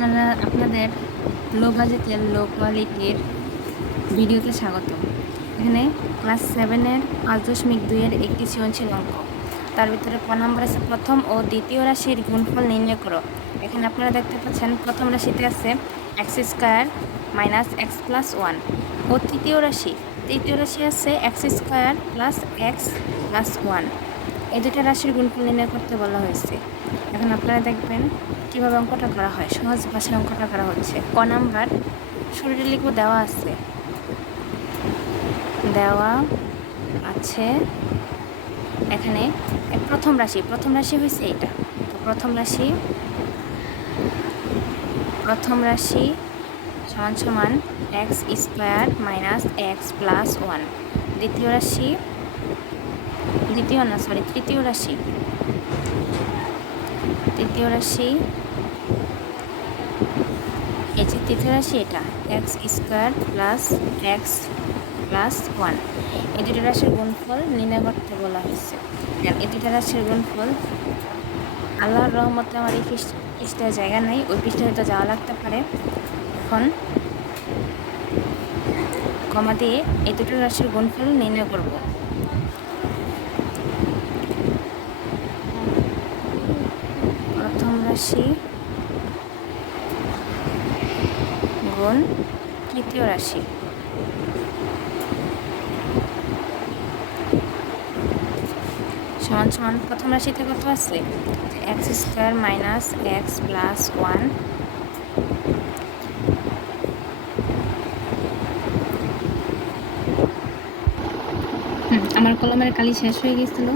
আপনাদের লো বাজেটের লো কোয়ালিটির ভিডিওতে স্বাগত। এখানে ক্লাস 7-এর 5.2-এর একটি সৃজনশীল অঙ্ক, তার ভিতরে ক নম্বর আছে প্রথম ও দ্বিতীয় রাশির গুণফল নির্ণয় করো। এখানে আপনারা দেখতে পাচ্ছেন প্রথম রাশিতে আছে x² - x + 1 ও তৃতীয় রাশি আছে x² + x + 1। এই দুটো রাশির গুণফল নির্ণয় করতে বলা হয়েছে। এখন আপনারা দেখবেন কীভাবে অঙ্কটা করা হয়। সহজ ভাষায় অঙ্কটা করা হচ্ছে। ক নাম্বার শুরুতে লিখব দেওয়া আছে এখানে প্রথম রাশি হয়েছে এটা। তো প্রথম রাশি সমান x² - x + 1। তৃতীয় রাশি এই যে তৃতীয় রাশি এটা x² + x + 1। এই দুটো রাশির গুণফল নির্ণয় করতে বলা হয়েছে। এই দুটো রাশির গুণফল আল্লাহর রহমতে আমার এই পৃষ্ঠায় জায়গা নেই, ওই পৃষ্ঠায় হয়তো যাওয়া লাগতে পারে। এখন কমা দিয়ে এই দুটো রাশির গুণফল নির্ণয় করব। প্রথম রাশি গুণ তৃতীয় রাশি। সমান প্রথম রাশিতে কত আছে x² - x + 1। আমার কলমের কালি শেষ হয়ে গেছিল,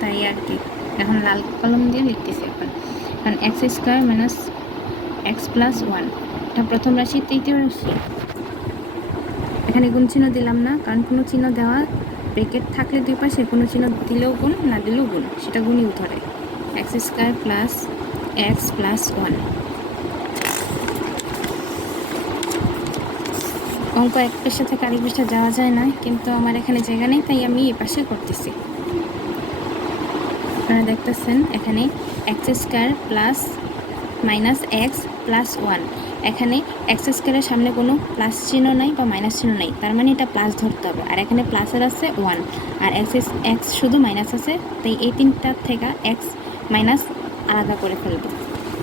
তাই আর কি এখন লাল কলম দিয়ে লিখতেছি। এখন x² - x + 1 এটা প্রথম রাশি। তৃতীয় রাশি এখানে গুণ চিহ্ন দিলাম না, কারণ কোনো চিহ্ন দেওয়া ব্রেকেট থাকলে দুই পাশে কোনো চিহ্ন দিলেও গুণ, না দিলেও গুণ, সেটা গুণই ধরে। x² + x + 1। অঙ্ক এক পৃষ্ঠা থেকে আরেক পৃষ্ঠা যাওয়া যায় না, কিন্তু আমার এখানে জায়গা নেই, তাই আমি এই পাশে করতেছি। আপনারা দেখতেছেন এখানে x² - x + 1। এখানে x² এর সামনে কোনো প্লাস চিহ্ন নাই বা মাইনাস চিহ্ন নাই, তার মানে এটা প্লাস ধরতে হবে। আর এখানে প্লাসের আছে 1, আর x শুধু মাইনাস আছে, তাই এই তিনটার থেকে x মাইনাস আলাদা করে ফেলবো।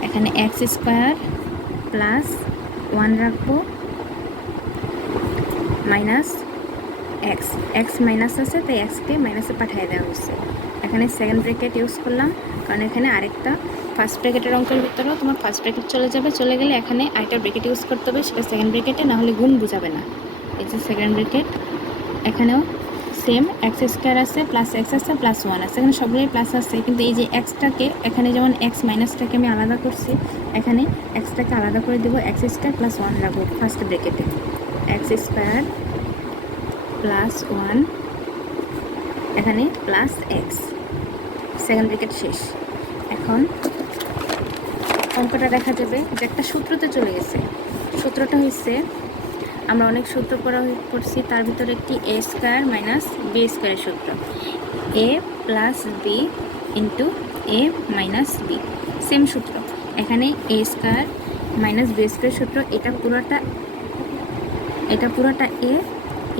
এখানে x² + 1 রাখবো মাইনাস x মাইনাস আছে, তাই xকে মাইনাসে পাঠিয়ে দেওয়া হচ্ছে। এখানে সেকেন্ড ব্র্যাকেট ইউজ করলাম, কারণ এখানে আরেকটা ফার্স্ট ব্র্যাকেটের অঙ্কের ভিতরেও তোমার ফার্স্ট ব্র্যাকেট চলে গেলে এখানে আরেকটা ব্র্যাকেট ইউজ করতে হবে, সেটা সেকেন্ড ব্র্যাকেটে, না হলে গুণ বোঝাবে না। এই যে সেকেন্ড ব্র্যাকেট, এখানেও সেম x² আছে + x আছে +1 আছে, এখানে সবগুলোই প্লাস আছে, কিন্তু এই যে এক্সটাকে এখানে যেমন x মাইনাসটাকে আমি আলাদা করছি, এখানে এক্সটাকে আলাদা করে দেবো, x² + 1 রাখবো ফার্স্ট ব্র্যাকেটে। x² + 1 এখানে +x, সেকেন্ড ব্র্যাকেট শেষ। এখন অঙ্কটা দেখা যাবে যে একটা সূত্রতে চলে গেছে। সূত্রটা হচ্ছে, আমরা অনেক সূত্র পড়ছি, তার ভিতরে একটি a² - b² এর সূত্র, a + b × a - b, same সূত্র। এখানে a² - b² সূত্র, এটা পুরোটা a,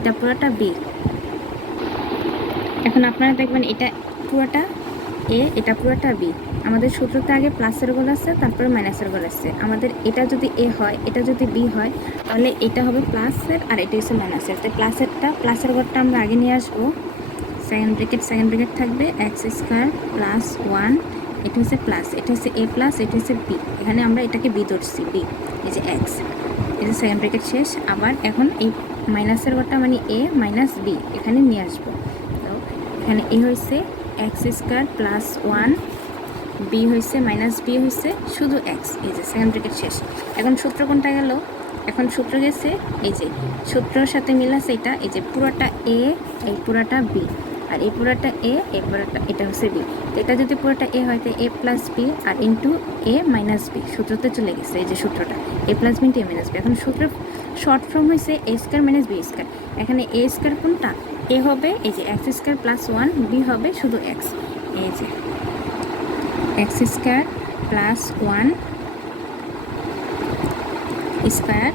এটা পুরোটা b। এখন আপনারা দেখবেন এটা পুরোটা a, এটা পুরোটা b। আমাদের সূত্রতে আগে প্লাসের গোল আছে, তারপরে মাইনাসের গোল আছে। আমাদের এটা যদি a হয়, এটা যদি b হয়, তাহলে এটা হবে প্লাসের আর এটা হচ্ছে মাইনাসের। তাই প্লাসের গোলটা আমরা আগে নিয়ে আসবো। সেকেন্ড ব্র্যাকেট থাকবে x² + 1, এটা হচ্ছে প্লাস, এটা হচ্ছে a+, এটা হচ্ছে b। এখানে আমরা এটাকে b ধরছি, b, এই যে x, এই যে সেকেন্ড ব্র্যাকেট শেষ। আবার এখন এই মাইনাসের গোলটা মানে a - b এখানে নিয়ে আসবো। তো এখানে a হয়েছে x² + 1, b হয়েছে - b হয়েছে শুধু x, এই যে সেকেন্ড ব্র্যাকেট শেষ। এখন সূত্র কোনটা গেল? এখন সূত্র গেছে এই যে সূত্রের সাথে মিল আছে এটা, এই যে পুরোটা a, এই পুরোটা b, আর এই পুরোটা a, এই পুরোটা, এটা হচ্ছে b। তো এটা যদি পুরোটা a হয়, তো a + b আর ইন্টু a - b সূত্রতে চলে গেছে। এই যে সূত্রটা a + b × a - b। এখন সূত্রের শর্ট ফর্ম হয়েছে a² - b²। এখানে a² কোনটা? a হবে এই যে x² + 1, b হবে শুধু x, এই যে x² + 1 স্কোয়ার,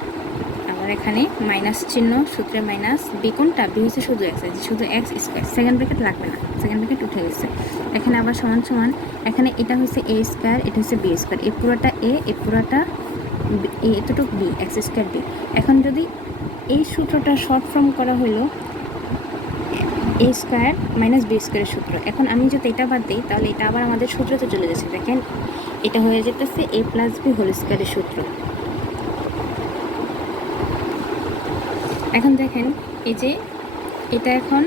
আবার এখানে মাইনাস চিহ্ন, সূত্রে মাইনাস, বি কোনটা, বি হচ্ছে শুধু এক্স, শুধু এক্স স্কোয়ার, সেকেন্ড ব্র্যাকেট লাগবে না, সেকেন্ড ব্র্যাকেট উঠে গেছে। এখানে আবার সমান সমান, এখানে এটা হচ্ছে এ স্কোয়ার, এটা হচ্ছে বি স্কোয়ার, এ পুরোটা এ, এ পুরোটা এতটুকু বি, এক্স স্কোয়ার বি। এখন যদি এই সূত্রটা শর্ট ফর্ম করা হলো এ স্কোয়ার মাইনাস বি স্কোয়ারের সূত্র। এখন আমি যদি এটা বাদ দিই তাহলে এটা আবার আমাদের সূত্রতে চলে যাচ্ছে। দেখেন এটা হয়ে যেতেছে এ প্লাস বি হোল স্কোয়ারের সূত্র। এখন দেখেন এই যে এটা এখন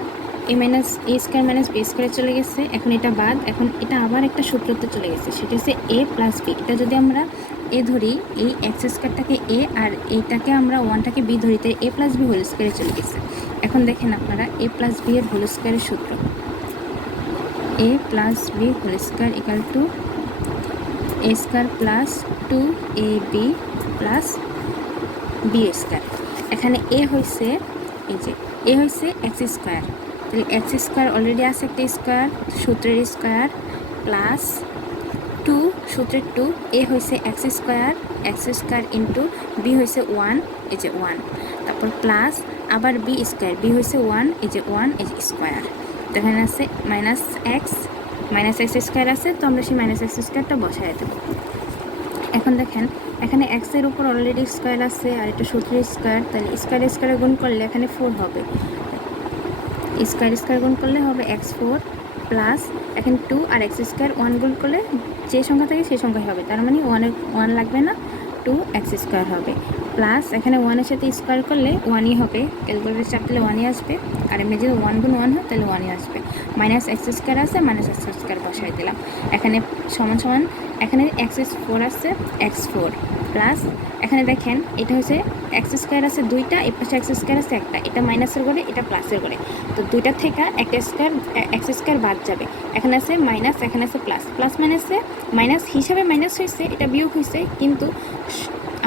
এ মাইনাস এ স্কোয়ার মাইনাস বি স্কোয়ারে চলে গেছে, এখন এটা বাদ, এখন এটা আবার একটা সূত্রতে চলে গেছে, সেটা হচ্ছে এ প্লাস বি। এটা যদি আমরা এ ধরি, এই এক্স স্কোয়ারটাকে এ আর এইটাকে আমরা ওয়ানটাকে বি ধরি, তাই এ প্লাস বি হোল স্কোয়ারে চলে গেছে। এখন দেখেন আপনারা এ প্লাস বি এর হোল স্কোয়ারের সূত্র, A plus B whole square equal to A square plus 2ab plus B square. এখানে এ হয়েছে এই যে এ হয়েছে এক্স স্কোয়ার, তাহলে এক্স স্কোয়ার অলরেডি আছে একটা স্কোয়ার, সূত্রের স্কোয়ার প্লাস 2 সূত্রের 2, এ হয়েছে এক্স স্কোয়ার ইন্টু বি হয়েছে 1, এই যে 1, তারপর প্লাস আবার বি স্কোয়ার, বি হয়েছে 1, এই যে 1, এই যে স্কোয়ার, এখানে আছে মাইনাস এক্স স্কোয়ার আছে, তো আমরা সেই মাইনাস এক্স স্কোয়ারটা বসায় দেবো। এখন দেখেন এখানে এক্সের উপর অলরেডি স্কোয়ার আছে আর এটা সূত্রের স্কোয়ার, তাহলে স্কোয়ারে গুণ করলে এখানে 4 হবে, স্কোয়ার গুণ করলে হবে x4 প্লাস এখানে 2 আর এক্স স্কোয়ার 1 গুণ করলে যে সংখ্যা থাকে সেই সংখ্যাই হবে, তার মানে 1 লাগবে না, 2 এক্স স্কোয়ার হবে, প্লাস এখানে 1-এর সাথে স্কোয়ার করলে 1ই হবে, ক্যালকুলেটর চাপ দিলে 1ই আসবে, আর এমনি যদি 1 গুণ 1 হয় তাহলে 1ই আসবে। মাইনাস এক্স স্কোয়ার আছে, মাইনাস এক্স স্কোয়ার বসাই দিলাম। এখানে সমান সমান, এখানে x4 আছে, x4 প্লাস এখানে দেখেন এটা হচ্ছে এক্স স্কোয়ার আছে 2টা, এর পাশে এক্স স্কোয়ার আছে 1টা, এটা মাইনাসের ঘরে এটা প্লাসের ঘরে, তো 2টার থেকে একটা স্কোয়ার এক্স স্কোয়ার বাদ যাবে, এখানে আছে মাইনাস, এখানে আছে প্লাস, প্লাস মাইনাসে মাইনাস হিসাবে মাইনাস হয়েছে, এটা বিয়োগ হয়েছে, কিন্তু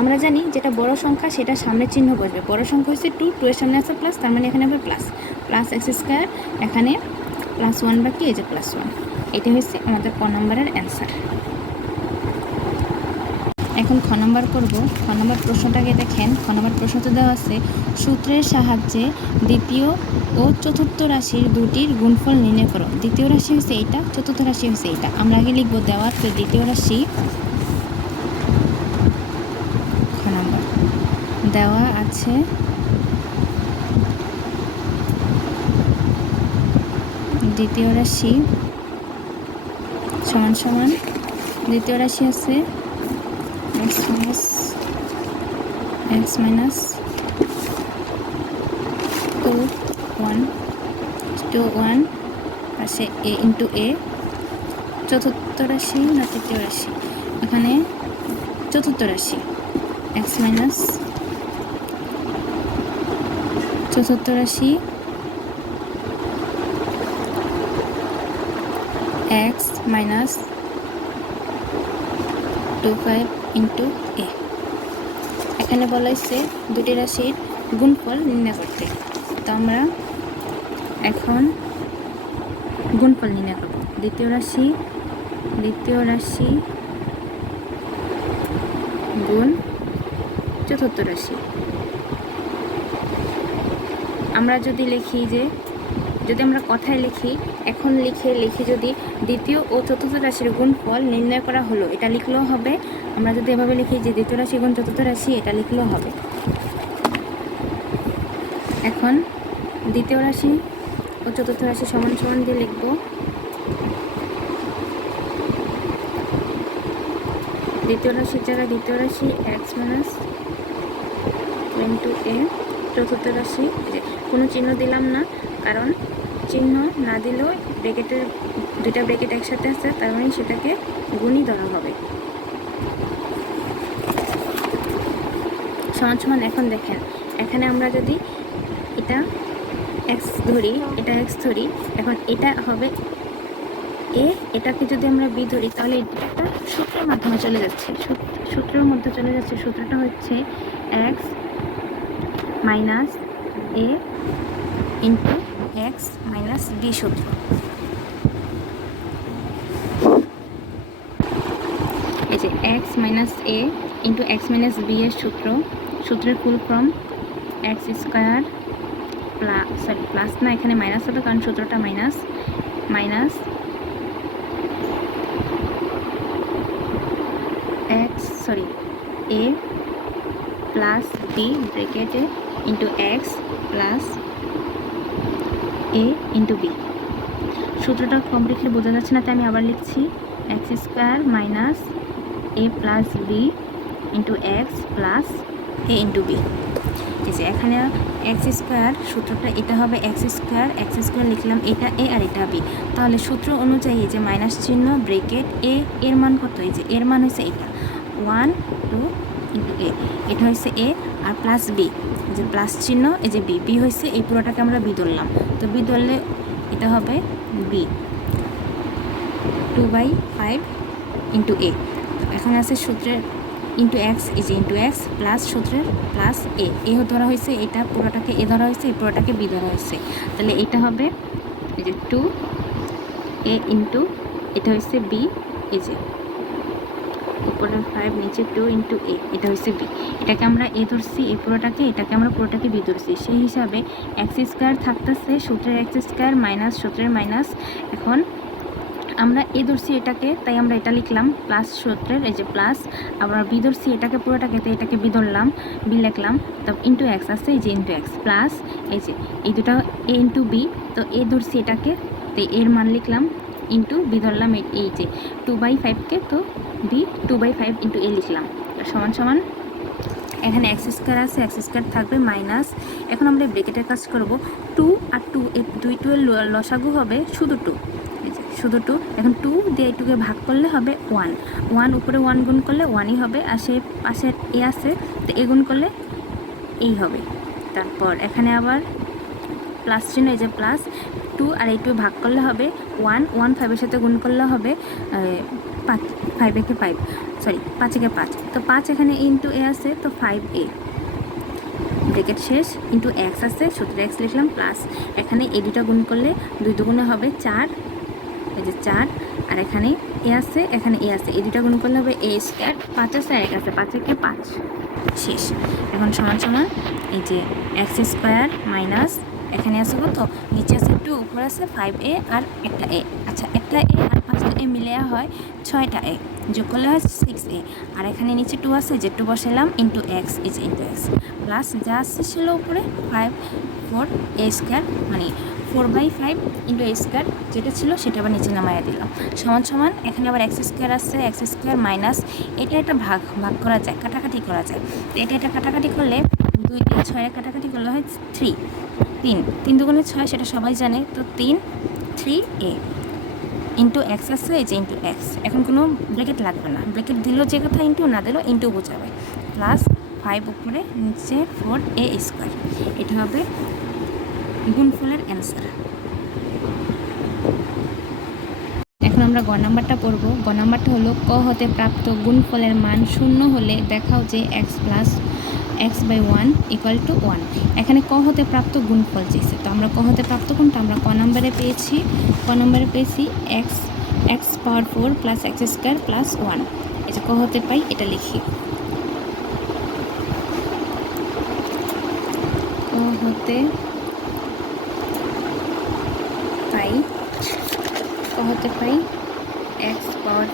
আমরা জানি যেটা বড় সংখ্যা সেটা সামনে চিহ্ন বসবে, বড় সংখ্যা হচ্ছে 2, 2 এর সামনে আছে প্লাস, তার মানে এখানে হবে প্লাস, প্লাস এক্স স্কোয়ার, এখানে প্লাস 1 বাকি, এই যে প্লাস 1, এটা হচ্ছে আমাদের ক নম্বরের অ্যান্সার। এখন খ নম্বর করব। খ নম্বর প্রশ্নটাকে দেখেন, খ নম্বর প্রশ্নতে দেওয়া আছে সূত্রের সাহায্যে দ্বিতীয় ও চতুর্থ রাশির দুটির গুণফল নির্ণয় করো। দ্বিতীয় রাশি হচ্ছে এইটা, চতুর্থ রাশি হচ্ছে এইটা। আমরা আগে লিখবো দেওয়ার, তো দ্বিতীয় রাশি খ নম্বর দেওয়া আছে দ্বিতীয় রাশি সমান সমান, দ্বিতীয় রাশি আছে x minus 2 1 পাশে a ইন্টু a, চতুর্থ রাশি না তৃতীয় রাশি, এখানে চতুর্থ রাশি x মাইনাস চতুর্থ রাশি x মাইনাস 25 ইন্টু a। এখানে বলা হয়েছে দুটি রাশির গুণফল নির্ণয় করতে, তো আমরা এখন গুণফল নির্ণয় করব। দ্বিতীয় রাশি গুণ চতুর্থ রাশি। আমরা যদি লিখি যে, যদি আমরা কথায় লিখি, এখন লিখি যদি দ্বিতীয় ও চতুর্থ রাশির গুণফল নির্ণয় করা হলো, এটা লিখলেও হবে। আমরা যদি এভাবে লিখি যে দ্বিতীয় রাশি গুণ চতুর্থ রাশি, এটা লিখলেও হবে। এখন দ্বিতীয় রাশি ও চতুর্থ রাশি সমান সমান দিয়ে লিখব। দ্বিতীয় রাশির জায়গায় দ্বিতীয় রাশি x মাইনাস ইন্টু a, চতুর্থ রাশি কোনো চিহ্ন দিলাম না, কারণ চিহ্ন না দিলেও ব্র্যাকেটের দুইটা ব্র্যাকেট একসাথে আছে, তার মানে সেটাকে গুণই ধরা হবে। সমান সমান। এখন দেখেন এখানে আমরা যদি এটা x ধরি, এটা x ধরি, এখন এটা হবে a, এটাকে যদি আমরা b ধরি, তাহলে এটা সূত্রের মাধ্যমে চলে যাচ্ছে, সূত্রের মধ্যে চলে যাচ্ছে। সূত্রটা হচ্ছে x minus a into x minus b সূত্র। এই যে X minus A into X minus B এর সূত্রের full form X square plus না, এখানে মাইনাস হবে কারণ সূত্রটা মাইনাস এ প্লাস বি ব্র্যাকেটে into X plus A into B. সূত্রটা কমপ্লিটলি বোঝা যাচ্ছে না, তাই আমি আবার লিখছি X square minus A plus B into X plus A into B. ঠিক আছে, এখানে এক্স স্কোয়ার সূত্রটা এটা হবে এক্স স্কোয়ার লিখলাম, এটা এ আর এটা বি। তাহলে সূত্র অনুযায়ী যে মাইনাস চিহ্ন ব্রেকেট এ এর মান কত, এই যে এর মান হয়েছে এটা 1 2 ইন্টু এ, এটা হয়েছে এ আর প্লাস বি, এই যে প্লাস চিহ্ন, এই যে বি হয়েছে, এই পুরোটাকে আমরা বি ধরলাম। তো বি ধরলে এটা হবে বি 2/5 ইন্টু এ। এখানে আছে সূত্রের ইন্টু এক্স, এই যে ইন্টু এক্স প্লাস সূত্রের প্লাস এ ধরা হয়েছে, এটা পুরোটাকে এ ধরা হয়েছে, এই পুরোটাকে বি ধরা হয়েছে। তাহলে এটা হবে এই যে 2 এ ইন্টু এটা হচ্ছে বি, এই যে উপরে 5 নিচে 2 ইন্টু এ, এটা হচ্ছে বি। এটাকে আমরা এ ধরছি, এই পুরোটাকে, এটাকে আমরা পুরোটাকে বি ধরছি। সেই হিসাবে এক্স স্কোয়ার থাকতেছে সূত্রের এক্স স্কোয়ার মাইনাস সূত্রের মাইনাস। এখন আমরা এ ধরছি এটাকে, তাই আমরা এটা লিখলাম প্লাস সূত্রের, এই যে প্লাস, আবার বি ধরছি এটাকে পুরোটাকে, তাই এটাকে বি ধরলাম, বি লিখলাম, তো ইন্টু এক্স আছে, এই যে ইন্টু এক্স প্লাস এই যে এই দুটো এ ইন্টু বি, তো এ ধরছি এটাকে, তো এর মান লিখলাম ইন্টু বি ধরলাম, এই যে 2/5কে, তো বি 2/5 ইন্টু এ লিখলাম সমান সমান। এখানে এক্স স্কোয়ার আছে, এক্স স্কোয়ার থাকবে মাইনাস, এখন আমরা ব্রেকেটের কাজ করব, 2 আর 2 এই 2 এর লসাগু হবে শুধু 2, শুধু 2। এখন 2 দিয়ে 2কে ভাগ করলে হবে 1 উপরে 1 গুণ করলে 1ই হবে, আর সে পাশে এ আছে, তো এ গুণ করলে এই হবে। তারপর এখানে আবার প্লাস চিহ্ন, এই যে প্লাস 2 আর এই 2 ভাগ করলে হবে 1 5-এর সাথে গুণ করলে হবে 5, 5 একে 5, তো 5 এখানে ইন্টু এ আছে, তো 5a ব্রেকেট শেষ, ইন্টু এক্স আছে, সূত্রে এক্স লিখলাম প্লাস, এখানে এই দুটা গুণ করলে 2 দুগুণে হবে 4, এই যে 4, আর এখানে এ আছে, এখানে এ আছে, এই দুটা গুণ করলে হবে এ স্কোয়ার, 5 আছে আর 1 আছে, 5 একে 5 শেষ। এখন সমান সমান এই যে এক্স স্কোয়ার মাইনাস, এখানে আছে কত, নিচে আছে 2, উপরে আছে 5a আর একটা এ, আচ্ছা একটা এ আর 5টা এ মিলে হয় 6টা এ, যোগ করলে হয় 6a, আর এখানে নিচে 2 আছে, যে 2 বসাইলাম ইন্টু এক্স, এই যে ইন্টু এক্স প্লাস যা আসছে ছিল উপরে 4 এ স্কোয়ার, মানে 4/5 ইন্টু এ স্কোয়ার যেটা ছিল সেটা আবার নিচে নামাইয়া দিলাম সমান সমান। এখানে আবার এক্স স্কোয়ার আসছে, এক্স স্কোয়ার মাইনাস, এটা একটা ভাগ করা যায়, কাটাকাটি করা যায়, তো এটা কাটাকাটি করলে 2 দিয়ে 6 কাটাকাটি করলে হয় 3 দুগুণে 6, সেটা সবাই জানে, তো 3a ইন্টু এক্স আছে, এই যে ইন্টু এক্স, এখন কোনো ব্রেকেট লাগবে না, ব্রেকেট দিলেও যে কথা ইন্টু, না দিলেও ইন্টু বোঝাবে, প্লাস 5 উপরে নিচে 4a স্কোয়ার, এটা হবে গুণফলের অ্যান্সার। এখন আমরা গ নাম্বারটা পড়ব। গ নাম্বারটা হলো ক হতে প্রাপ্ত গুণফলের মান 0 হলে দেখাও যে x/1 = 1। এখানে ক হতে প্রাপ্ত গুণফল চেয়েছে, তো আমরা ক হতে প্রাপ্ত কোনটা, আমরা ক নাম্বারে পেয়েছি x⁴ + x² + 1, এই যে ক হতে পাই, এটা লিখি ক হতে পাই x⁴ +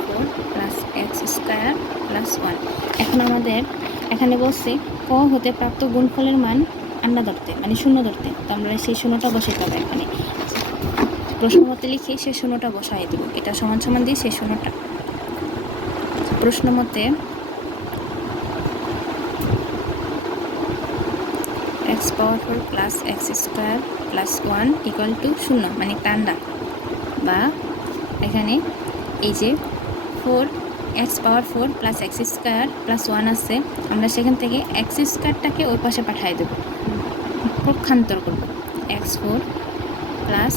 x² + 1। এখন আমাদের এখানে বলছে ক হতে প্রাপ্ত গুণফলের মান আমরা ধরতে, মানে 0 ধরতে, তো আমরা সেই 0টা বসাইতে হবে। এখানে প্রশ্ন মতে লিখে সেই 0টা বসাই দেব, এটা সমান সমান দিয়ে সেই 0টা প্রশ্ন মতে x⁴ + x² + 1 = 0, মানে টান্ডা, বা এখানে এই যে x⁴ + x² + 1 আছে, আমরা সেখান থেকে x² ওই পাশে পাঠিয়ে দেব, পক্ষান্তর করব, x⁴ +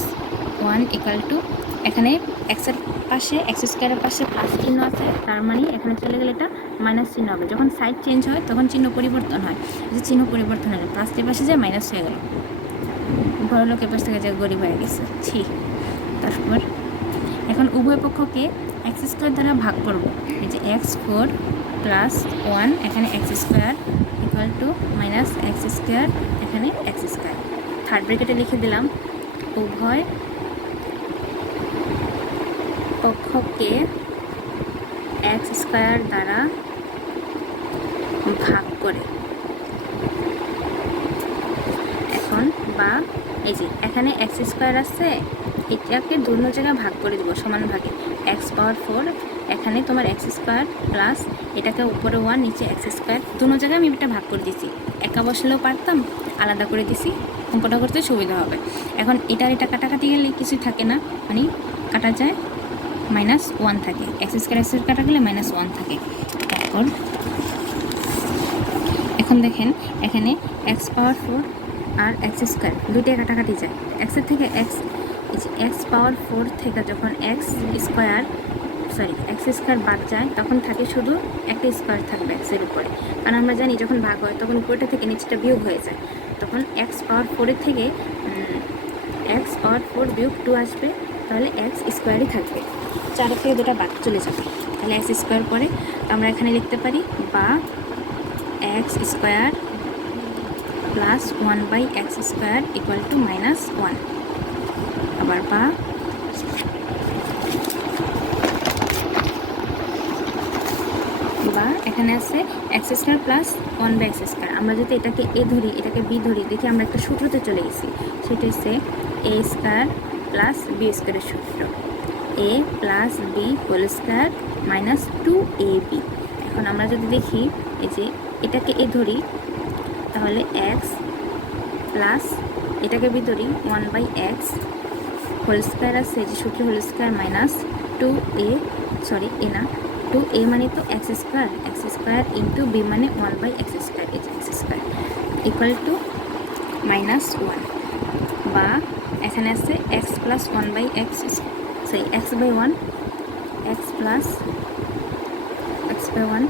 1 = এখানে এক্সের পাশে x² এর পাশে প্লাস চিহ্ন আছে, তার মানে এখানে চলে গেলে এটা মাইনাস চিহ্ন হবে, যখন সাইড চেঞ্জ হয় তখন চিহ্ন পরিবর্তন হয়, যে চিহ্ন পরিবর্তন হলে প্লাসের পাশে যায় মাইনাস হয়ে গেল, বড় লোকের পাশ থেকে যে গরিব হয়ে গেছে, তারপর এখন উভয় পক্ষকে এক্স স্কোয়ার দ্বারা ভাগ করব। এই যে x4 প্লাস 1 এখানে x square equal to minus x square এখানে এক্স স্কোয়ার। থার্ড ব্র্যাকেটে লিখে দিলাম উভয় পক্ষকে এক্স স্কোয়ার দ্বারা ভাগ করে। এখন বা এই যে এখানে এক্স স্কোয়ার আছে, এটাকে দুটো জায়গায় ভাগ করে দিব সমান ভাগে। এক্স পাওয়ার 4 এখানে তোমার এক্স স্কোয়ার প্লাস এটাকে উপরে 1 নিচে এক্স স্কোয়ার, দুটো জায়গায় আমি এটা ভাগ করে দিছি। একা বসালেও পারতাম, আলাদা করে দিছি, অঙ্কটা করতে সুবিধা হবে। এখন এটা কাটাকাটি গেলে কিছুই থাকে না, মানে কাটা যায়, -1 থাকে। এক্স স্কোয়ার কাটা গেলে -1 থাকে। তারপর এখন দেখেন এখানে এক্স পাওয়ার 4 আর এক্স স্কোয়ার দুইটাই কাটাকাটি যায়। এক্সের থেকে এক্স পাওয়ার 4 থেকে যখন এক্স স্কোয়ার বাদ যায় তখন থাকে শুধু একটা স্কোয়ার থাকবে এক্সের উপরে। কারণ আমরা জানি যখন ভাগ হয় তখন উপরটা থেকে নিচটা বিয়োগ হয়ে যায়, তখন এক্স পাওয়ার 4 থেকে এক্স পাওয়ার 4 বিয়োগ 2 আসবে, তাহলে এক্স স্কোয়ারই থাকবে। 4 থেকে দুটা বাদ চলে যাবে, তাহলে এক্স স্কোয়ার পরে আমরা এখানে লিখতে পারি বা x square plus 1/x square equal to -1। আবার বা এখানে আছে x square plus 1/x square. আমরা যদি এটাকে এ ধরি এটাকে বি ধরি, দেখি আমরা একটা সূত্রতে চলে গেছি, সেটা হচ্ছে এ স্কোয়ার প্লাস বি স্কোয়ারের সূত্র, A plus B whole square -2ab। এখন আমরা যদি দেখি এই যে এটাকে এ ধরি তাহলে এক্স প্লাস এটাকে বি ধরি 1/x হোল স্কোয়ার আছে, যে সূত্র হোল স্কোয়ার -2a মানে তো এক্স স্কোয়ার ইন্টু বি মানে 1/x স্কোয়ার, এই যে এক্স স্কোয়ার ইকুয়াল টু -1। বা এখানে আছে X plus 1/x x/1 X plus x/1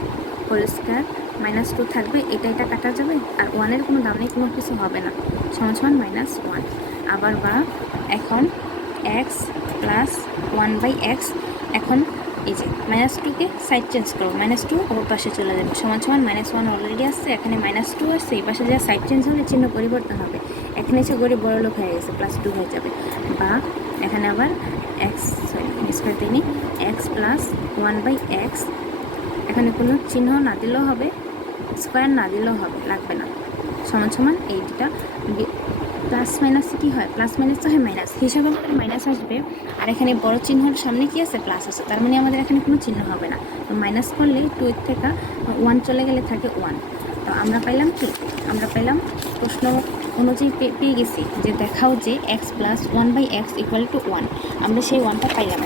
whole square -2 থাকবে, এটা কাটা যাবে, আর 1-এর কোনো দাম নেই, কোনো কিছু হবে না, সমান -1। আবার বা এখন এক্স প্লাস 1/x, এখন এই যে -2কে সাইড চেঞ্জ করবো, -2 ওর পাশে চলে যাবে, সমান -1 অলরেডি আসছে, এখানে -2 আসছে, এই পাশে যা সাইড চেঞ্জ হবে চিহ্ন পরিবর্তন হবে, এখানে এসে গরিব বড় লোক হয়ে গেছে, +2 হয়ে যাবে। বা এখানে আবার স্কোয়ার দিনই এক্স প্লাস 1/x, এখানে কোনো চিহ্ন না দিলেও হবে, স্কোয়ার না দিলেও হবে, লাগবে না, সমান এইটা প্লাস মাইনাসে কী হয়, প্লাস মাইনাস তো হয় মাইনাস, হিসাবে আমাদের মাইনাস আসবে, আর এখানে বড় চিহ্নর সামনে কি আছে, প্লাস আছে, তার মানে আমাদের এখানে কোনো চিহ্ন হবে না। তো মাইনাস করলে 2 থেকে 1 চলে গেলে থাকে 1। তো আমরা পাইলাম কি, আমরা পাইলাম প্রশ্ন অনুযায়ী পেয়ে গেছি যে দেখাও যে x plus 1/x equal to 1, আমরা সেই 1টা পাইলাম।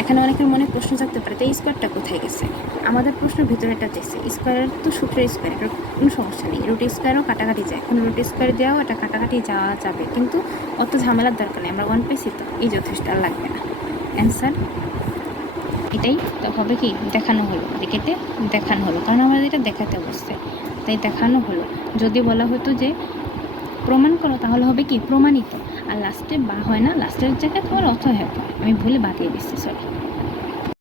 এখানে অনেকের মনে প্রশ্ন থাকতে পারে, তো এই স্কোয়ারটা কোথায় গেছে, আমাদের প্রশ্নের ভিতরে এটা দিয়েছে, স্কোয়ারের তো সূত্রের স্কোয়ার, এটার কোনো সমস্যা নেই, রুট স্কোয়ারও কাটাকাটি যায়, এখন রুট স্কোয়ার দেওয়াও এটা কাটাকাটি যাওয়া যাবে, কিন্তু অত ঝামেলার দরকার নেই, আমরা 1 পেয়েছি তো এই যথেষ্ট, আর লাগবে না। অ্যান্সার এটাই তো হবে, কি দেখানো হলো, কেটে দেখানো হলো, কারণ আমাদের এটা দেখাতে বসছে, তাই দেখানো হলো। যদি বলা হতো যে প্রমাণ করো তাহলে হবে কি প্রমাণিত, আর লাস্টে বা হয় না, লাস্টের জায়গায় তোমার অথয় হতো, আমি ভুলে বাতিয়ে দিচ্ছি, সরি।